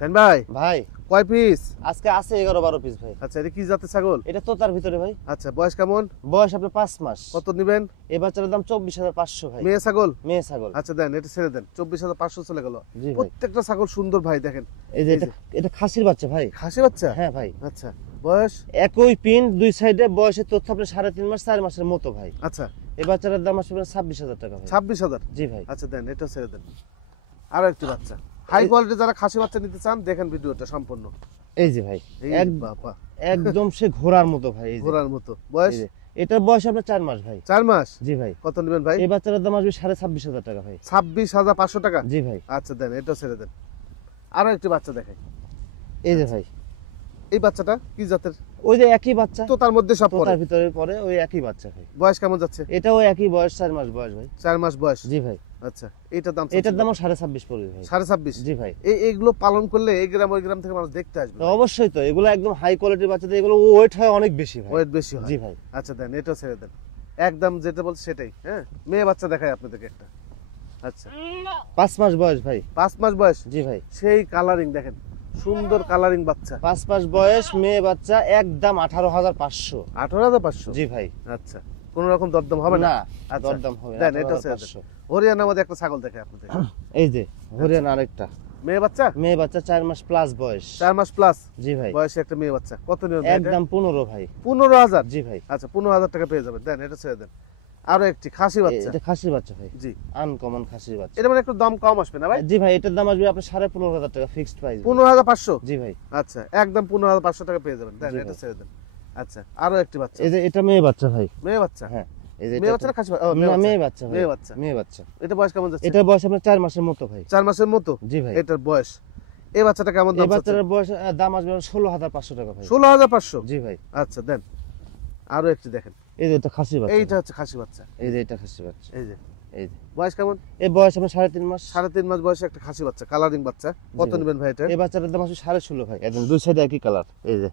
শাহিন ভাই ভাই কয় পিস? আজকে আছে 11-12 পিস ভাই। আচ্ছা, এটা কি জাতের ছাগল? এটা তোতার ভিতরে ভাই। আচ্ছা, বয়স কেমন? বয়স আপনার 5 মাস। কত নিবেন? এই বাচ্চার দাম 24,500 ভাই। মেয়ে ছাগল? মেয়ে ছাগল। আচ্ছা দেন, এটা ছেড়ে দেন। 24,500 চলে গেল। জি ভাই। প্রত্যেকটা ছাগল সুন্দর ভাই, দেখেন। এই যে এটা খাসির বাচ্চা ভাই। খাসি বাচ্চা? হ্যাঁ ভাই। আচ্ছা, বয়স? একই পিন দুই সাইডে, বয়সের তথ্য আপনার 3.5 মাস 4 মাসের মতো ভাই। আচ্ছা, এই বাচ্চাটার দাম আসবে 26,000 টাকা ভাই। 26,000? জি ভাই। আচ্ছা দেন, এটা ছেড়ে দেন। আরো একটি বাচ্চা হাই কোয়ালিটি, যারা খাসি বাচ্চা নিতে চান দেখেন ভিডিওটা সম্পূর্ণ। এই যে ভাই এই বাবা, একদম সে ঘোড়ার মতো ভাই। এই যে ঘোড়ার মতো। বয়স? এই যে এটার বয়স আপনার 4 মাস ভাই। 4 মাস? জি ভাই। কত নেবেন ভাই? এই বাচ্চাটার দাম আসবে 26,500 টাকা ভাই। 26,500 টাকা? জি ভাই। আচ্ছা দেন, এটা ছেড়ে দেন। আরো একটি বাচ্চা দেখাই। এই যে ভাই এই বাচ্চাটা কি জাতের? ওই যে একই বাচ্চা তো তার মধ্যে সব পড়ে। তোতার ভিতরে পরে ওই একই বাচ্চা ভাই। বয়স কেমন যাচ্ছে? এটাও একই বয়স, 4 মাস বয়স ভাই। 4 মাস বয়স? জি ভাই। আচ্ছা, এটার দাম? এটার দামও 26.5 পড়বে ভাই। 26.5? জি ভাই। এইগুলো পালন করলে এই গ্রাম ওই গ্রাম থেকে মানুষ দেখতে আসবে। তো অবশ্যই তো, এগুলো একদম হাই কোয়ালিটির বাচ্চাদের, এগুলো ওয়েট হয় অনেক বেশি ভাই। ওয়েট বেশি হয়? জি ভাই। আচ্ছা দেন, এটা ছেড়ে দেন। একদম যেটা বলছে সেটাই। হ্যাঁ, মেয়ে বাচ্চা দেখাই আপনাদেরকে একটা। আচ্ছা, 5 মাস বয়স ভাই। 5 মাস বয়স? জি ভাই। সেই কালারিং দেখেন, সুন্দর কালারিং বাচ্চা। 5 মাস বয়স, মেয়ে বাচ্চা, একদম 18,500। 18,500? জি ভাই। আচ্ছা, কোন রকম দরদাম হবে না? না, আচ্ছা, দরদাম হবে না। দেন, এটা ছেড়ে দেন। হরিয়ানার মধ্যে একটা ছাগল দেখে আপনাদের। এই যে হরিয়ানা আরেকটা মেয়ে বাচ্চা? মেয়ে বাচ্চা, 4 মাস প্লাস বয়স। 4 মাস প্লাস জি ভাই। বয়সে একটা মেয়ে বাচ্চা। কত নিবেন ভাই এটা? একদম 15 ভাই। 15,000? জি ভাই। আচ্ছা, 15,000 টাকা পেয়ে যাবেন। দেন, এটা ছেড়ে দেন। আরো একটি খাসি বাচ্চা। এটা খাসির বাচ্চা ভাই। জি, আনকমন খাসির বাচ্চা। এটা মানে একটু দাম কম আসবে না ভাই? জি ভাই, এটার দাম আসবে আপনার 15,500 টাকা ফিক্সড প্রাইস। 15,500? জি ভাই। আচ্ছা, একদম 15,500 টাকা পেয়ে যাবেন। দেন, জি এটা ভাই। ছেড়ে দেন। আচ্ছা, আরো একটি বাচ্চা। এই যে এটা মেয়ে বাচ্চা ভাই। মেয়ে বাচ্চা? হ্যাঁ। এই যে মেয়ে বাচ্চা না খাসি? ও, না, মেয়ে বাচ্চা ভাই। মেয়ে বাচ্চা। মেয়ে বাচ্চা। এটা বয়স কেমন যাচ্ছে? এটার বয়স আপনার 4 মাসের মতো ভাই। 4 মাসের মতো? জি ভাই। এটার বয়স। এই বাচ্চাটা কেমন এই দাম চাচ্ছেন? বাচ্চাটার বয়স দাম আসবে 16,500 টাকা ভাই। 16,500? জি ভাই। আচ্ছা দেন, আরো একটি দেখেন। এই যে এটা খাসি বাচ্চা। এইটা হচ্ছে খাসি বাচ্চা। এই যে এটা খাসি বাচ্চা। এই যে, এই যে বয়স কেমন? এই বয়স আপনার 3.5 মাস। 3.5 মাস বয়সে একটা খাসি বাচ্চা, কালারিং বাচ্চা। কত জি। নেবেন ভাই এটা? এই বাচ্চাটার দাম আসবে 16.5 ভাই। একদম দুই সাইডে একই কালার। এই যে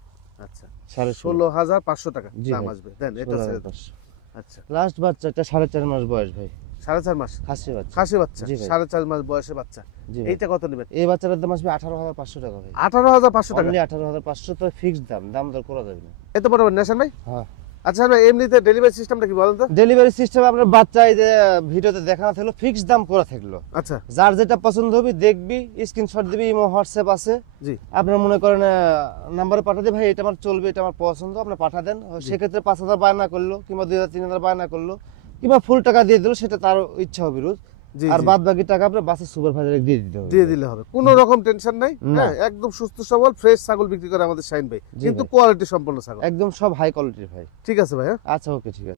আচ্ছা, 16.5। 16,500 টাকা জি দাম ভাই। আসবে। দেন, এটা ছেড়ে দেন। 16,500। আচ্ছা, লাস্ট বাচ্চা এটা 4.5 মাস বয়স ভাই। 4.5 মাস খাসি বাচ্চা। খাসি বাচ্চা? জি ভাই। 4.5 মাস বয়সে বাচ্চা। জি ভাই। এইটা কত নেবেন? এই বাচ্চাটার দাম আসবে 18,500 টাকা ভাই। 18,500 টাকা? অনলি 18,500 তো ফিক্সড দাম, দাম দর করা যাবে না। এত বড় নেশন ভাই? হ্যাঁ। আচ্ছা ভাই, এমনিতে ডেলিভারি সিস্টেমটা কি বলেন তো? ডেলিভারি সিস্টেম আপনার বাচ্চা এই যে ভিডিওতে দেখানো থাকলো, ফিক্সড দাম করা থাকলো। আচ্ছা, যার যেটা পছন্দ হবে দেখবি, স্ক্রিনশট দিবি, ইমো হোয়াটসঅ্যাপ আছে। জি, আপনার মনে করেন নাম্বারে পাঠাতে, ভাই এটা আমার চলবে, এটা আমার পছন্দ, আপনি পাঠা দেন। সেক্ষেত্রে 5,000 বায়না করলো, কিংবা 2,000-3,000 বায়না করলো, কিংবা ফুল টাকা দিয়ে দিল, সেটা তার ইচ্ছা হবে রোজ। জি, আর জি। বাদ বাকি টাকা আপনার বাসের সুপারভাইজারে দিয়ে দিতে হবে। দিয়ে দিলে হবে, কোনো রকম টেনশন নাই। না। হ্যাঁ, একদম সুস্থ সবল ফ্রেশ ছাগল বিক্রি করে আমাদের শাহিন ভাই, জি কিন্তু ভাই। কোয়ালিটি সম্পন্ন ছাগল। একদম সব হাই কোয়ালিটির ভাই। ঠিক আছে ভাই, হ্যাঁ। আচ্ছা, ওকে, ঠিক আছে।